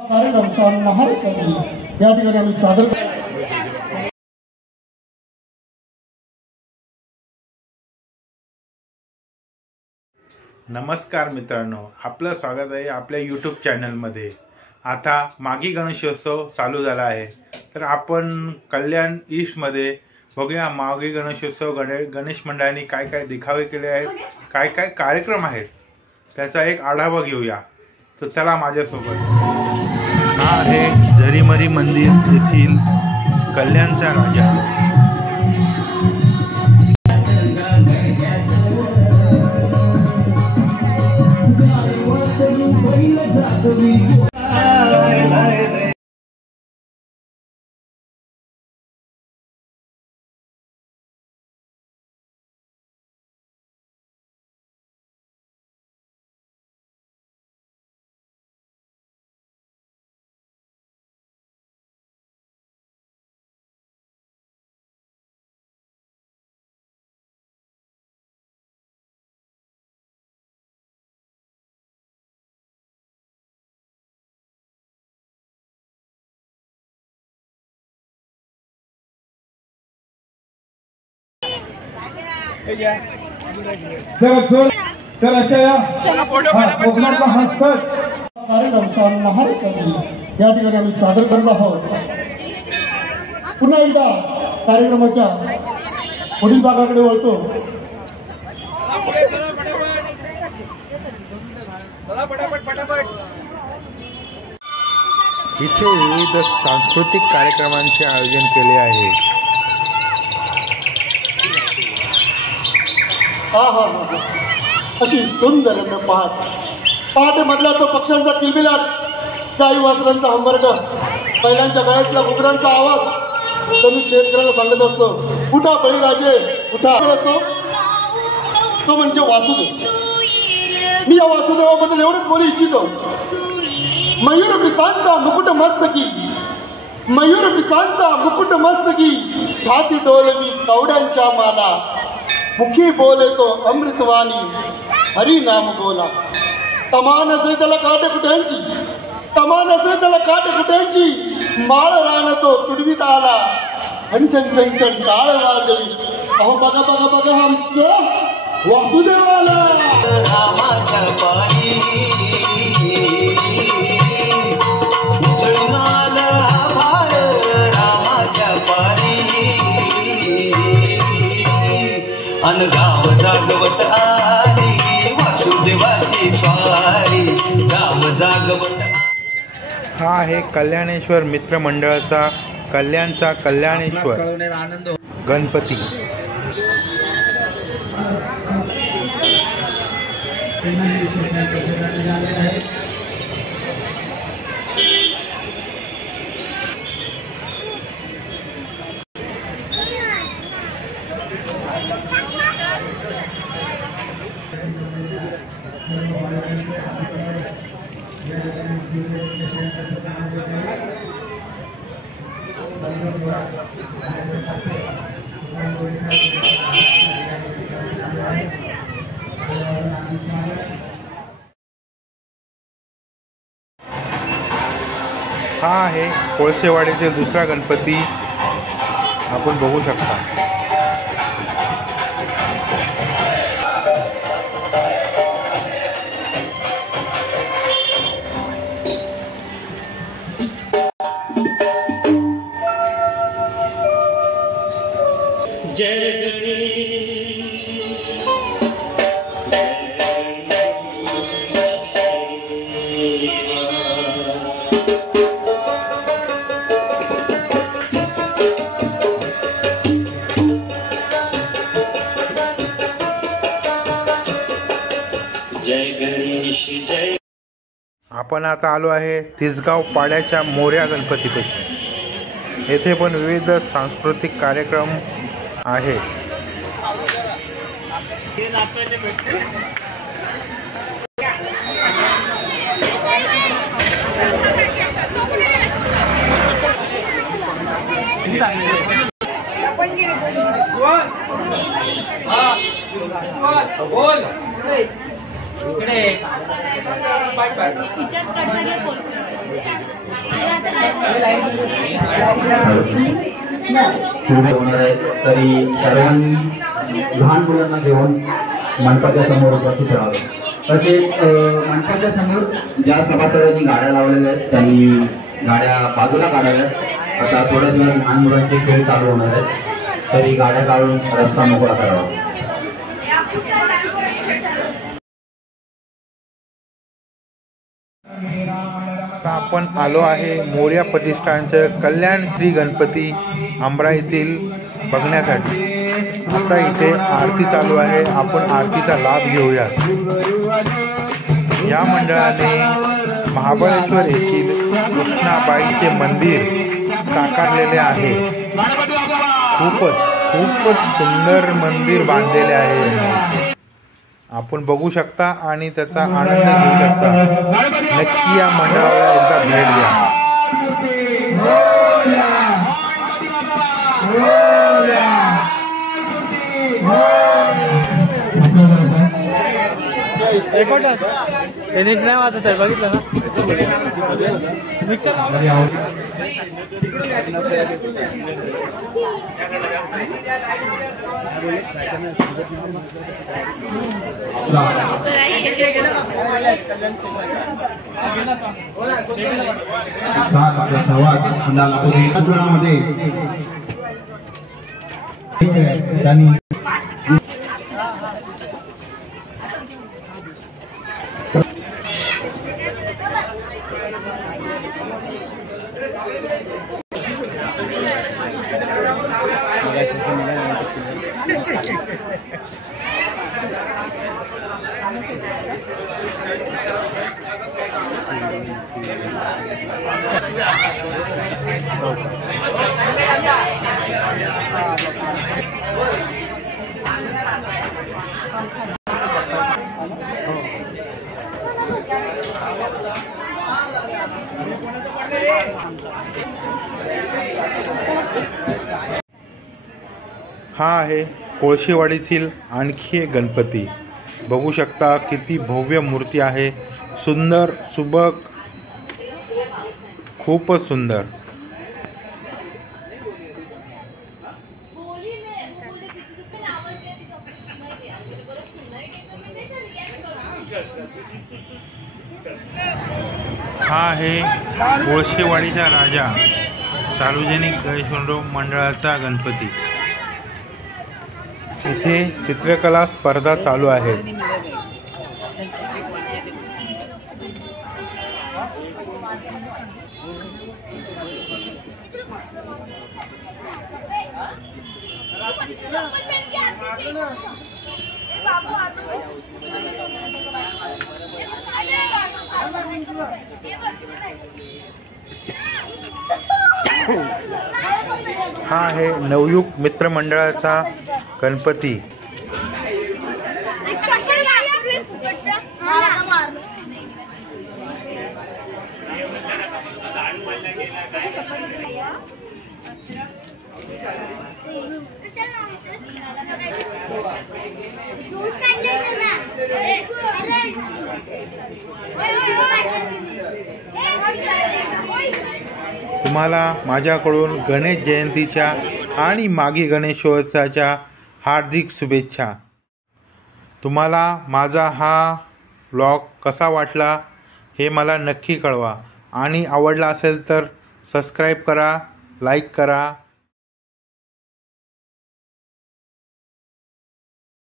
कार्यक्रम स्वामी महाराज या ठिकाणी आम्ही सादर नमस्कार मित्रांनो, आपलं स्वागत आहे आपल्या यूट्यूब चॅनलमध्ये। आता मागी गणेशोत्सव चालू झाला आहे, तर आपण कल्याण ईस्टमध्ये बघूया मागी गणेशोत्सव गणेश मंडळांनी काय काय देखावे केले आहेत, काय काय कार्यक्रम आहेत त्याचा एक आढावा घेऊया। तर चला माझ्यासोबत। हा आहे झरीमरी मंदिर येथील कल्याणचा राजा। तर अशा कोकणाचा हा सण कार्यक्रम स्वामी महाराज या ठिकाणी आम्ही सादर करत आहोत। पुन्हा एकदा कार्यक्रमाच्या पुढील भागाकडे वळतो। इथे विविध सांस्कृतिक कार्यक्रमांचे आयोजन केले आहे। अशी सुंदर पहाटे मधला तो पक्ष्यांचा किलबिलाट, गाई वासरांचा हंबरट, बैलांच्या गळ्यातला घुगरांचा आवाज जणू शेतकऱ्याला सांगत असतो, उठा बळीराजे उठा असतो। तो म्हणजे वासुदेव। मी या वासुदेवाबद्दल एवढंच बोलू इच्छितो। मयूर पिसांचा मुकुट मस्तकी, मयूर पिसांचा मुकुट मस्तकी, छाती डोलवी कवड्यांच्या माला, मुखी बोले तो अमृतवाणी, हरी नाम बोला। तमान असे त्याला काटेकुट्यांची, तमान असे त्याला काटेकुट्यांची, माळ रान तो तुडवीत आला, छंछन छंछन टाळ वाजली। अहो बघा बघा बघा आमचं वासुदेव आला। रामाच्या पायी उजळून आलं आभाळ, रामाच्या पायी अन गाव जागवत आली, वासुदेवाची स्वारी गाव जागवत। हा आहे कल्याणेश्वर मित्र मंडळाचा कल्याणचा कल्याणेश्वर गणपती। हा आहे कोळसेवाडीतील दुसरा गणपती, आपण बघू शकता। आपण आता आलो आहे तिसगाव पाड्याच्या मोऱ्या गणपतीपाशी। येथे पण विविध सांस्कृतिक कार्यक्रम आहेत। इकडे तरी सर्वांनी लहान मुलांना घेऊन मंडपाच्या समोर उपस्थित राहावे. तसेच मंडपाच्या समोर ज्या सभासदांनी गाड्या लावलेल्या आहेत त्यांनी गाड्या बाजूला काढाव्यात. आता थोड्याच वेळात लहान मुलांचे खेळ चालू होणार आहेत, तरी गाड्या काढून रस्ता मोकळा करावा. आपण आलो आहे मोरया प्रतिष्ठानचं कल्याण श्री गणपती आंबरा येथील बघण्यासाठी. आता इथे आरती चालू आहे, आपण आरतीचा लाभ घेऊया. या मंडळाने महाबळेश्वर येथील कृष्णाबाईचे मंदिर साकारलेले आहे. खूपच सुंदर मंदिर बांधलेले आहे. आपण बघू शकता आणि त्याचा आनंद घेऊ शकता. नक्की या मंडळाला एकदा भेट द्या. नीट नाही वाजत आहे, बघितलं ना. मिक्सर हा आहे कोळशेवाडीतील आणखी एक गणपती. बघू शकता किती भव्य मूर्ती आहे. सुंदर सुबक, खूपच सुंदर. हा आहे कोळशेवाडीचा राजा सार्वजनिक गणेशोत्सव मंडळाचा गणपती. इथे चित्रकला स्पर्धा चालू आहेत. हा आहे नवयुग मित्र मंडळाचा गणपती. तुम्हाला माझ्याकडून गणेश जयंतीच्या आणि मागी गणेशोत्सवाच्या हार्दिक शुभेच्छा. तुम्हाला माझा हा व्लॉग कसा वाटला हे मला नक्की कळवा आणि आवडला असेल तर सबस्क्राईब करा, लाईक करा.